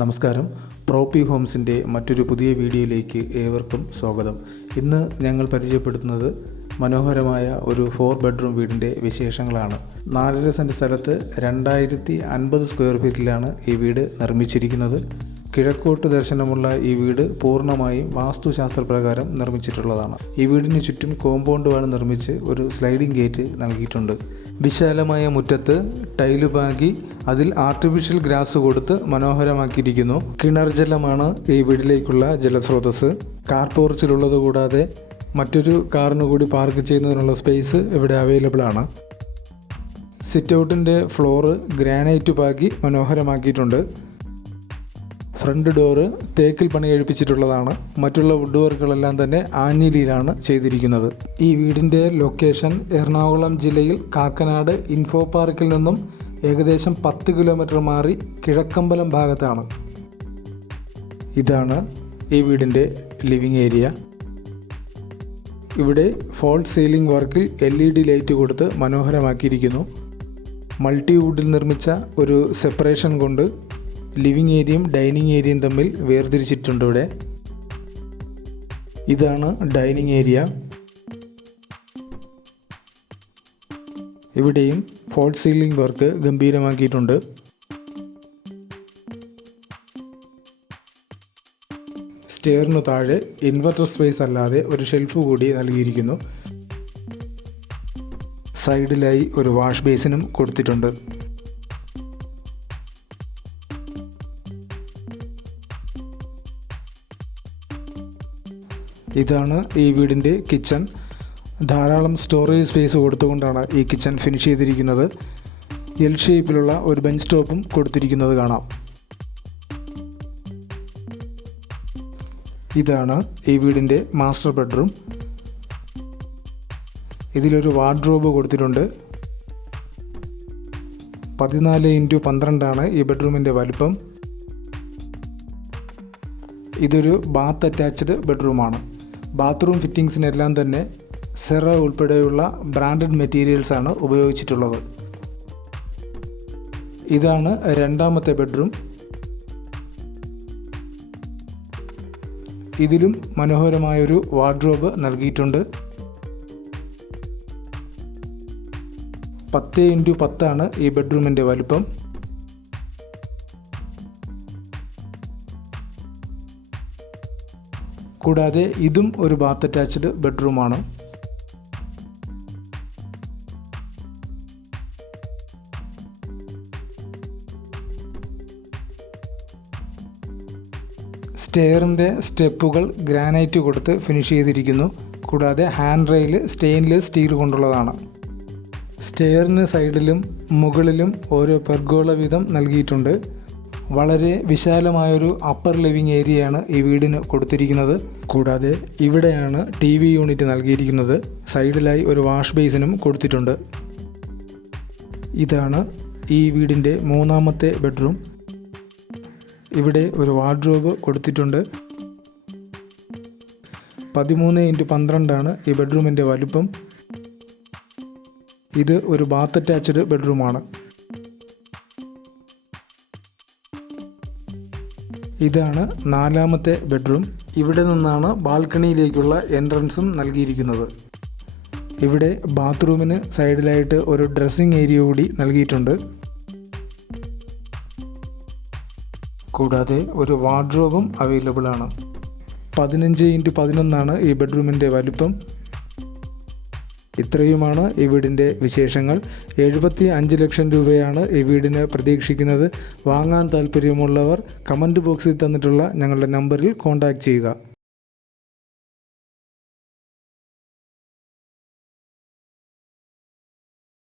നമസ്കാരം. പ്രോപ്പി ഹോംസിൻ്റെ മറ്റൊരു പുതിയ വീഡിയോയിലേക്ക് ഏവർക്കും സ്വാഗതം. ഇന്ന് ഞങ്ങൾ പരിചയപ്പെടുത്തുന്നത് മനോഹരമായ ഒരു 4 ബെഡ്റൂം വീടിൻ്റെ വിശേഷങ്ങളാണ്. 4.5 സെൻറ്റ് സ്ഥലത്ത് 2050 സ്ക്വയർ ഫീറ്റിലാണ് ഈ വീട് നിർമ്മിച്ചിരിക്കുന്നത്. കിഴക്കോട്ട് ദർശനമുള്ള ഈ വീട് പൂർണ്ണമായും വാസ്തുശാസ്ത്രപ്രകാരം നിർമ്മിച്ചിട്ടുള്ളതാണ്. ഈ വീടിന് ചുറ്റും കോമ്പൗണ്ട് വാൾ നിർമ്മിച്ച് ഒരു സ്ലൈഡിംഗ് ഗേറ്റ് നൽകിയിട്ടുണ്ട്. വിശാലമായ മുറ്റത്ത് ടൈല് പാകി അതിൽ ആർട്ടിഫിഷ്യൽ ഗ്രാസ് കൊടുത്ത് മനോഹരമാക്കിയിരിക്കുന്നു. കിണർ ജലമാണ് ഈ വീട്ടിലേക്കുള്ള ജലസ്രോതസ്. കാർ പോർച്ചിലുള്ളത് കൂടാതെ മറ്റൊരു കാറിന് കൂടി പാർക്ക് ചെയ്യുന്നതിനുള്ള സ്പേസ് ഇവിടെ അവൈലബിൾ ആണ്. സിറ്റ് ഔട്ടിൻ്റെ ഫ്ലോറ് ഗ്രാനൈറ്റ് പാകി മനോഹരമാക്കിയിട്ടുണ്ട്. ഫ്രണ്ട് ഡോറ് തേക്കിൽ പണി കഴിപ്പിച്ചിട്ടുള്ളതാണ്. മറ്റുള്ള വുഡ് വർക്കുകളെല്ലാം തന്നെ ആഞ്ഞിലിയിലാണ് ചെയ്തിരിക്കുന്നത്. ഈ വീടിൻ്റെ ലൊക്കേഷൻ എറണാകുളം ജില്ലയിൽ കാക്കനാട് ഇൻഫോ പാർക്കിൽ നിന്നും ഏകദേശം 10 കിലോമീറ്റർ മാറി കിഴക്കമ്പലം ഭാഗത്താണ്. ഇതാണ് ഈ വീടിൻ്റെ ലിവിങ് ഏരിയ. ഇവിടെ ഫോൾ സീലിംഗ് വർക്കിൽ LED ലൈറ്റ് കൊടുത്ത് മനോഹരമാക്കിയിരിക്കുന്നു. മൾട്ടി വുഡിൽ നിർമ്മിച്ച ഒരു സെപ്പറേഷൻ കൊണ്ട് ലിവിങ് ഏരിയയും ഡൈനിങ് ഏരിയയും തമ്മിൽ വേർതിരിച്ചിട്ടുണ്ട്. ഇവിടെ ഇതാണ് ഡൈനിങ് ഏരിയ. ഇവിടെയും ഫോൾ സീലിംഗ് വർക്ക് ഗംഭീരമാക്കിയിട്ടുണ്ട്. സ്റ്റെയറിന് താഴെ ഇൻവെർട്ടർ സ്പേസ് അല്ലാതെ ഒരു ഷെൽഫ് കൂടി നൽകിയിരിക്കുന്നു. സൈഡിലായി ഒരു വാഷ് ബേസിനും കൊടുത്തിട്ടുണ്ട്. ഇതാണ് ഈ വീടിൻ്റെ കിച്ചൺ. ധാരാളം സ്റ്റോറേജ് സ്പേസ് കൊടുത്തുകൊണ്ടാണ് ഈ കിച്ചൺ ഫിനിഷ് ചെയ്തിരിക്കുന്നത്. എൽ ഷേപ്പിലുള്ള ഒരു ബെഞ്ച് ടോപ്പും കൊടുത്തിരിക്കുന്നത് കാണാം. ഇതാണ് ഈ വീടിൻ്റെ മാസ്റ്റർ ബെഡ്റൂം. ഇതിലൊരു വാർഡ്രോബ് കൊടുത്തിട്ടുണ്ട്. 14x12 ഈ ബെഡ്റൂമിൻ്റെ വലിപ്പം. ഇതൊരു ബാത്ത് അറ്റാച്ച്ഡ് ബെഡ്റൂമാണ്. ബാത്റൂം ഫിറ്റിങ്സിനെല്ലാം തന്നെ സെറ ഉൾപ്പെടെയുള്ള ബ്രാൻഡഡ് മെറ്റീരിയൽസാണ് ഉപയോഗിച്ചിട്ടുള്ളത്. ഇതാണ് രണ്ടാമത്തെ ബെഡ്റൂം. ഇതിലും മനോഹരമായൊരു വാർഡ്രോബ് നൽകിയിട്ടുണ്ട്. 10x10 ഈ ബെഡ്റൂമിൻ്റെ വലുപ്പം. കൂടാതെ ഇതും ഒരു ബാത്ത് അറ്റാച്ച്ഡ് ബെഡ്റൂമാണ്. സ്റ്റെയറിൻ്റെ സ്റ്റെപ്പുകൾ ഗ്രാനൈറ്റ് കൊടുത്ത് ഫിനിഷ് ചെയ്തിരിക്കുന്നു. കൂടാതെ ഹാൻഡ് റെയിൽ സ്റ്റെയിൻലെസ് സ്റ്റീൽ കൊണ്ടുള്ളതാണ്. സ്റ്റെയറിന് സൈഡിലും മുകളിലും ഓരോ പെർഗോള വീതം നൽകിയിട്ടുണ്ട്. വളരെ വിശാലമായൊരു അപ്പർ ലിവിങ് ഏരിയയാണ് ഈ വീടിന് കൊടുത്തിരിക്കുന്നത്. കൂടാതെ ഇവിടെയാണ് TV യൂണിറ്റ് നൽകിയിരിക്കുന്നത്. സൈഡിലായി ഒരു വാഷ് ബേസിനും കൊടുത്തിട്ടുണ്ട്. ഇതാണ് ഈ വീടിൻ്റെ മൂന്നാമത്തെ ബെഡ്റൂം. ഇവിടെ ഒരു വാർഡ്രോബ് കൊടുത്തിട്ടുണ്ട്. 13x12 ഈ ബെഡ്റൂമിൻ്റെ വലുപ്പം. ഇത് ഒരു ബാത്ത് അറ്റാച്ച്ഡ് ബെഡ്റൂമാണ്. ഇതാണ് നാലാമത്തെ ബെഡ്റൂം. ഇവിടെ നിന്നാണ് ബാൽക്കണിയിലേക്കുള്ള എൻട്രൻസും നൽകിയിരിക്കുന്നത്. ഇവിടെ ബാത്റൂമിന് സൈഡിലായിട്ട് ഒരു ഡ്രസ്സിംഗ് ഏരിയ കൂടി നൽകിയിട്ടുണ്ട്. കൂടാതെ ഒരു വാർഡ്രോബും അവൈലബിൾ ആണ്. 15x11 ഈ ബെഡ്റൂമിൻ്റെ വലിപ്പം. ഇത്രയുമാണ് ഈ വീടിൻ്റെ വിശേഷങ്ങൾ. 75 ലക്ഷം രൂപയാണ് ഈ വീടിന് പ്രതീക്ഷിക്കുന്നത്. വാങ്ങാൻ താല്പര്യമുള്ളവർ കമൻറ്റ് ബോക്സിൽ തന്നിട്ടുള്ള ഞങ്ങളുടെ നമ്പറിൽ കോൺടാക്റ്റ് ചെയ്യുക.